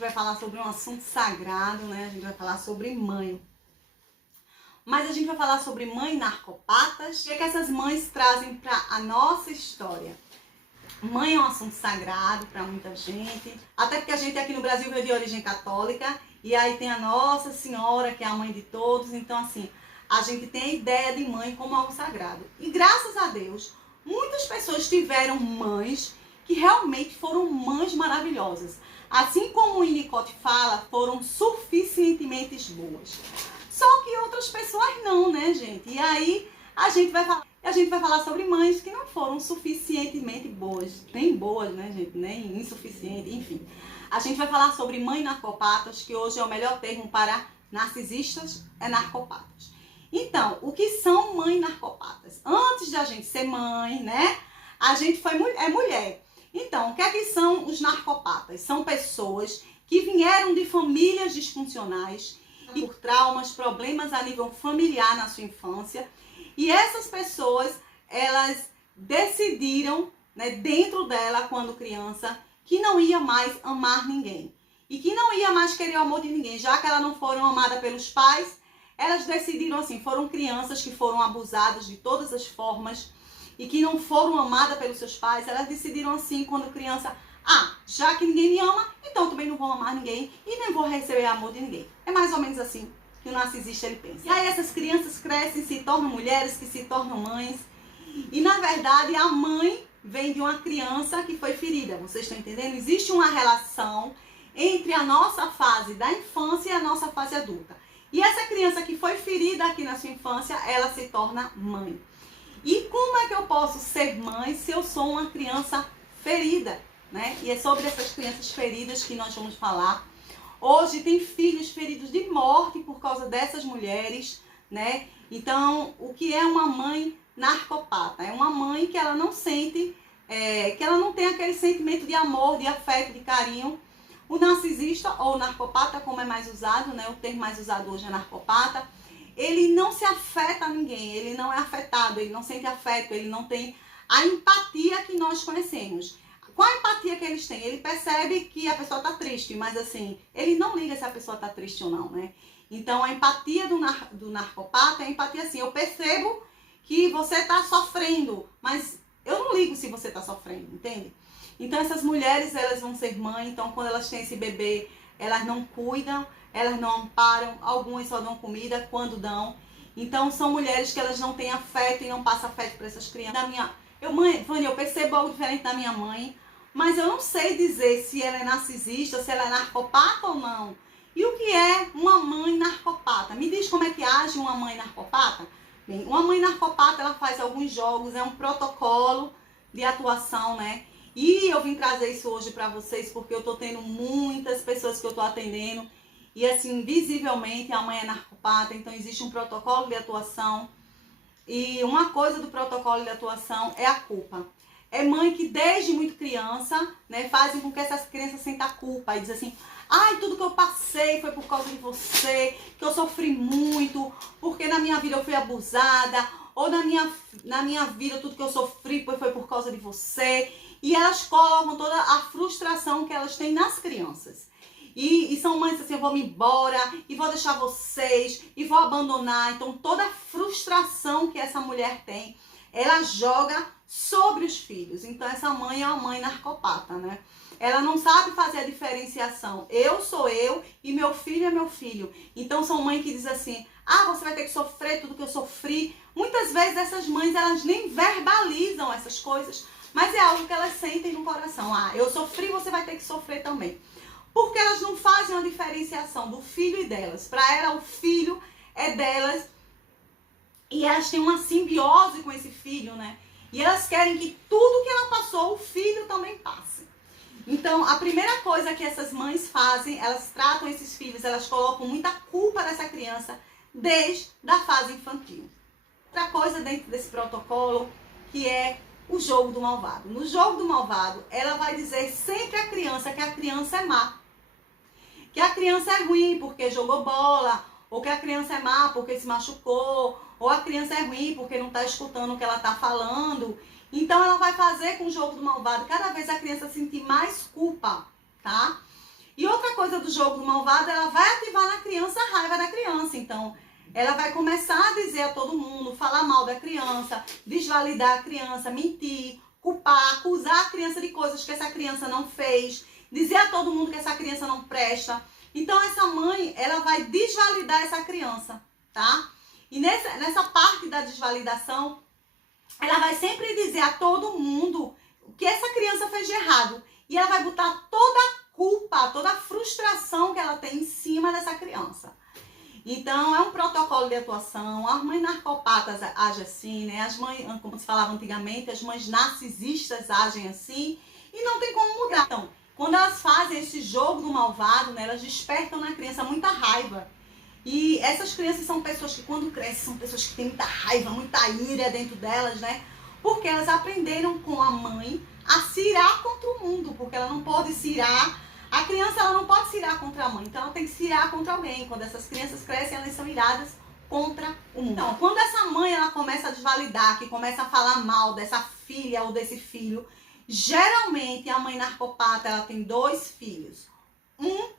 vai falar sobre um assunto sagrado, né? A gente vai falar sobre mãe. Mas a gente vai falar sobre mãe narcopatas. O que é que essas mães trazem para a nossa história? Mãe é um assunto sagrado para muita gente. Até porque a gente aqui no Brasil veio de origem católica. E aí tem a Nossa Senhora, que é a mãe de todos. Então, assim, a gente tem a ideia de mãe como algo sagrado. E graças a Deus, muitas pessoas tiveram mães que realmente foram mães maravilhosas. Assim como o Winnicott fala, foram suficientemente boas. Só que outras pessoas não, né, gente? E aí a gente vai falar sobre mães que não foram suficientemente boas. Nem boas, né, gente? Nem insuficientes, enfim. A gente vai falar sobre mãe narcopatas, que hoje é o melhor termo para narcisistas, é narcopatas. Então, o que são mães narcopatas? Antes de a gente ser mãe, né, a gente é mulher. Então, o que é que são os narcopatas? São pessoas que vieram de famílias disfuncionais e por traumas, problemas a nível familiar na sua infância. E essas pessoas, elas decidiram, né, dentro dela, quando criança, que não ia mais amar ninguém. E que não ia mais querer o amor de ninguém. Já que elas não foram amadas pelos pais, elas decidiram assim, foram crianças que foram abusadas de todas as formas e que não foram amadas pelos seus pais. Elas decidiram assim, quando criança, já que ninguém me ama, então também não vou amar ninguém e nem vou receber amor de ninguém. É mais ou menos assim que o narcisista ele pensa. E aí essas crianças crescem, se tornam mulheres, que se tornam mães. E na verdade a mãe vem de uma criança que foi ferida. Vocês estão entendendo? Existe uma relação entre a nossa fase da infância e a nossa fase adulta. E essa criança que foi ferida aqui na sua infância, ela se torna mãe. E como é que eu posso ser mãe se eu sou uma criança ferida, né? E é sobre essas crianças feridas que nós vamos falar. Hoje tem filhos feridos de morte por causa dessas mulheres, né? Então, o que é uma mãe narcopata? É uma mãe que ela não sente, que ela não tem aquele sentimento de amor, de afeto, de carinho. O narcisista ou narcopata, como é mais usado, né? O termo mais usado hoje é narcopata. Ele não se afeta a ninguém, ele não é afetado, ele não sente afeto, ele não tem a empatia que nós conhecemos. Qual a empatia que eles têm? Ele percebe que a pessoa está triste, mas assim, ele não liga se a pessoa está triste ou não, né? Então, a empatia do narcopata é a empatia assim, eu percebo que você está sofrendo, mas eu não ligo se você está sofrendo, entende? Então, essas mulheres, elas vão ser mães, então quando elas têm esse bebê, elas não cuidam, elas não amparam, algumas só dão comida quando dão. Então, são mulheres que elas não têm afeto e não passam afeto para essas crianças. Vânia, eu percebo algo diferente da minha mãe, mas eu não sei dizer se ela é narcisista, se ela é narcopata ou não. E o que é uma mãe narcopata? Me diz como é que age uma mãe narcopata? Bem, uma mãe narcopata, ela faz alguns jogos, é um protocolo de atuação, né? E eu vim trazer isso hoje para vocês porque eu tô tendo muitas pessoas que eu tô atendendo e assim, visivelmente a mãe é narcopata, então existe um protocolo de atuação. E uma coisa do protocolo de atuação é a culpa. É mãe que desde muito criança, né, fazem com que essas crianças sintam culpa e diz assim, tudo que eu passei foi por causa de você, que eu sofri muito, porque na minha vida eu fui abusada, ou na minha vida tudo que eu sofri foi por causa de você. E elas colocam toda a frustração que elas têm nas crianças. E são mães assim, eu vou me embora, e vou deixar vocês, e vou abandonar. Então toda a frustração que essa mulher tem, ela joga sobre os filhos. Então essa mãe é uma mãe narcopata, né? Ela não sabe fazer a diferenciação. Eu sou eu e meu filho é meu filho. Então são mães que dizem assim, você vai ter que sofrer tudo que eu sofri. Muitas vezes essas mães, elas nem verbalizam essas coisas, mas é algo que elas sentem no coração. Eu sofri, você vai ter que sofrer também. Porque elas não fazem uma diferenciação do filho e delas. Para ela, o filho é delas. E elas têm uma simbiose com esse filho, né? E elas querem que tudo que ela passou, o filho também passe. Então, a primeira coisa que essas mães fazem, elas tratam esses filhos, elas colocam muita culpa nessa criança desde a fase infantil. Outra coisa dentro desse protocolo, que é o jogo do malvado. No jogo do malvado, ela vai dizer sempre à criança que a criança é má. Que a criança é ruim porque jogou bola, ou que a criança é má porque se machucou, ou a criança é ruim porque não está escutando o que ela está falando. Então ela vai fazer com o jogo do malvado cada vez a criança sentir mais culpa, tá? E outra coisa do jogo do malvado, ela vai ativar na criança a raiva da criança. Então, ela vai começar a dizer a todo mundo, falar mal da criança, desvalidar a criança, mentir, culpar, acusar a criança de coisas que essa criança não fez, dizer a todo mundo que essa criança não presta. Então, essa mãe, ela vai desvalidar essa criança, tá? E nessa parte da desvalidação, ela vai sempre dizer a todo mundo o que essa criança fez de errado. E ela vai botar toda a culpa, toda a frustração que ela tem em cima dessa criança. Então, é um protocolo de atuação. As mães narcopatas agem assim, né? As mães, como se falava antigamente, as mães narcisistas agem assim. E não tem como mudar. Então, quando elas fazem esse jogo do malvado, né, elas despertam na criança muita raiva. E essas crianças são pessoas que, quando crescem, são pessoas que têm muita raiva, muita ira dentro delas, né? Porque elas aprenderam com a mãe a se irar contra o mundo. Porque ela não pode se irar. A criança, ela não pode se irar contra a mãe. Então, ela tem que se irar contra alguém. Quando essas crianças crescem, elas são iradas contra o mundo. Então, quando essa mãe, ela começa a desvalidar, que começa a falar mal dessa filha ou desse filho, geralmente, a mãe narcopata, ela tem 2 filhos. Um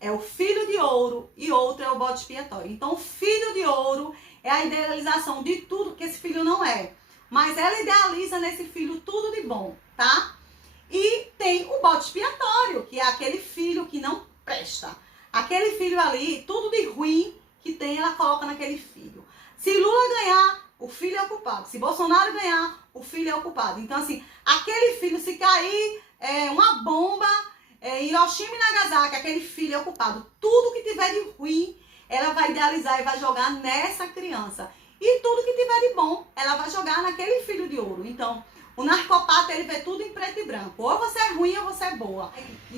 é o filho de ouro e outro é o bode expiatório. Então, o filho de ouro é a idealização de tudo que esse filho não é. Mas ela idealiza nesse filho tudo de bom, tá? E tem o bode expiatório, que é aquele filho que não presta. Aquele filho ali, tudo de ruim que tem, ela coloca naquele filho. Se Lula ganhar, o filho é o culpado. Se Bolsonaro ganhar, o filho é o culpado. Então, assim, aquele filho, se cair uma bomba, Hiroshima e Nagasaki, aquele filho é o culpado. Tudo que tiver de ruim, ela vai idealizar e vai jogar nessa criança. E tudo que tiver de bom, ela vai jogar naquele filho de ouro. Então, o narcopata, ele vê tudo em preto e branco. Ou você é ruim ou você é boa.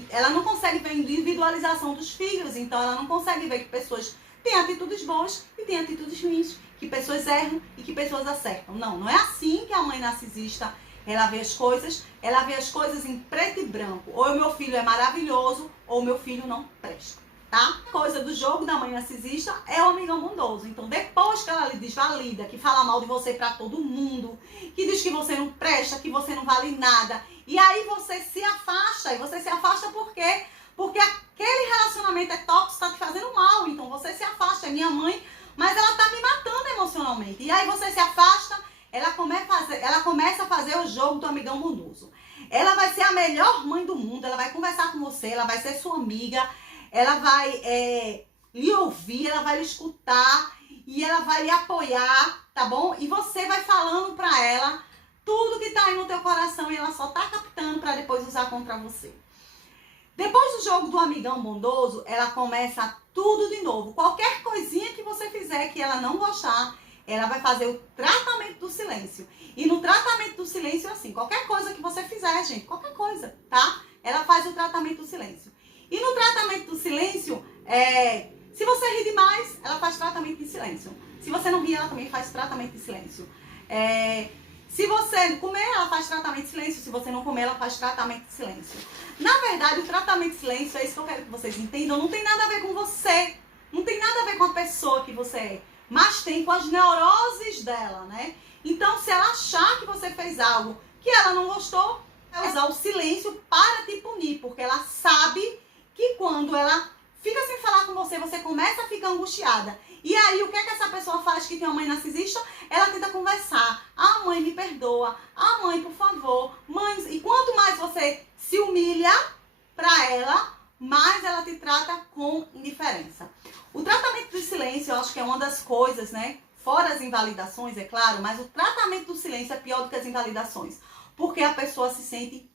Ela não consegue ver a individualização dos filhos. Então, ela não consegue ver que pessoas têm atitudes boas e têm atitudes ruins. Que pessoas erram e que pessoas acertam. Não, não é assim que a mãe narcisista, ela vê as coisas. Ela vê as coisas em preto e branco. Ou o meu filho é maravilhoso, ou o meu filho não presta. Tá? A coisa do jogo da mãe narcisista é o amigão bondoso. Então, depois que ela lhe desvalida, que fala mal de você pra todo mundo, que diz que você não presta, que você não vale nada, e aí você se afasta. E você se afasta por quê? Porque aquele relacionamento é tóxico, tá te fazendo mal. Então, você se afasta. É minha mãe, mas ela tá me matando emocionalmente. E aí você se afasta, ela começa a fazer o jogo do amigão bondoso. Ela vai ser a melhor mãe do mundo, ela vai conversar com você, ela vai ser sua amiga, ela vai lhe ouvir, ela vai lhe escutar e ela vai lhe apoiar, tá bom? E você vai falando pra ela tudo que tá aí no teu coração e ela só tá captando pra depois usar contra você. Depois do jogo do amigão bondoso, ela começa tudo de novo. Qualquer coisinha que você fizer que ela não gostar, ela vai fazer o tratamento do silêncio. E no tratamento do silêncio, assim, qualquer coisa que você fizer, gente, qualquer coisa, tá? Ela faz o tratamento do silêncio. E no tratamento do silêncio, se você rir demais, ela faz tratamento de silêncio. Se você não rir, ela também faz tratamento de silêncio. Se você comer, ela faz tratamento de silêncio. Se você não comer, ela faz tratamento de silêncio. Na verdade, o tratamento de silêncio, é isso que eu quero que vocês entendam, não tem nada a ver com você. Não tem nada a ver com a pessoa que você é. Mas tem com as neuroses dela, né? Então, se ela achar que você fez algo que ela não gostou, ela vai usar o silêncio para te punir. Porque ela sabe que quando ela fica sem falar com você, você começa a ficar angustiada. E aí, o que é que essa pessoa faz que tem uma mãe narcisista? Ela tenta conversar. Ah, mãe, me perdoa. Ah, mãe, por favor. Mãe, e quanto mais você se humilha pra ela, mais ela te trata com indiferença. O tratamento do silêncio, eu acho que é uma das coisas, né? Fora as invalidações, é claro, mas o tratamento do silêncio é pior do que as invalidações. Porque a pessoa se sente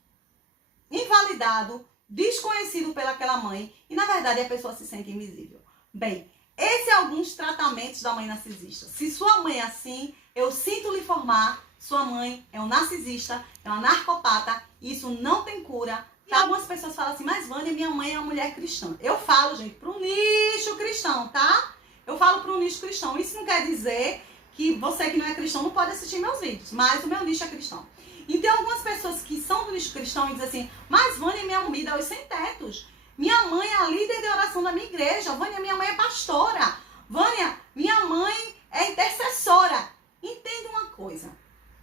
invalidado, desconhecido pelaquela mãe e, na verdade, a pessoa se sente invisível. Bem, esses são alguns tratamentos da mãe narcisista. Se sua mãe é assim, eu sinto lhe informar, sua mãe é um narcisista, é uma narcopata, isso não tem cura. E algumas pessoas falam assim, mas Vânia, minha mãe é uma mulher cristã. Eu falo, gente, para um nicho cristão, tá? Eu falo para um nicho cristão. Isso não quer dizer que você que não é cristão não pode assistir meus vídeos, mas o meu nicho é cristão. E tem algumas pessoas que são do nicho cristão e dizem assim, mas Vânia, minha mãe dá os sem tetos. Minha mãe é a líder de oração da minha igreja. Vânia, minha mãe é pastora. Vânia, minha mãe é intercessora. Entenda uma coisa.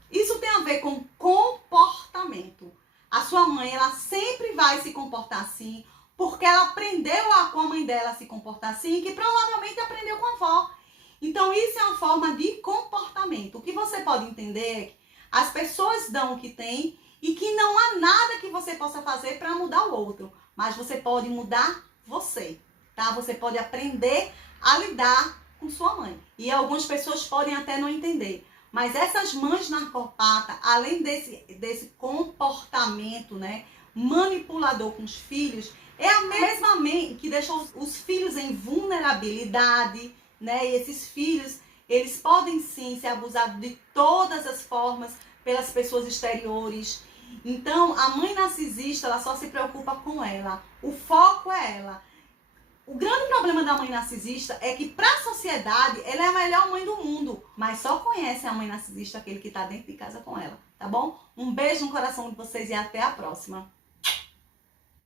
Isso tem a ver com comportamento. A sua mãe, ela sempre vai se comportar assim porque ela aprendeu com a mãe dela a se comportar assim, que provavelmente aprendeu com a avó. Então, isso é uma forma de comportamento. O que você pode entender é que as pessoas dão o que têm e que não há nada que você possa fazer para mudar o outro. Mas você pode mudar você, tá? Você pode aprender a lidar com sua mãe. E algumas pessoas podem até não entender. Mas essas mães narcopatas, além desse comportamento, né, manipulador com os filhos, é a mesma mãe que deixa os filhos em vulnerabilidade, né? E esses filhos, eles podem sim ser abusados de todas as formas pelas pessoas exteriores. Então, a mãe narcisista, ela só se preocupa com ela. O foco é ela. O grande problema da mãe narcisista é que, para a sociedade, ela é a melhor mãe do mundo. Mas só conhece a mãe narcisista aquele que está dentro de casa com ela, tá bom? Um beijo no coração de vocês e até a próxima.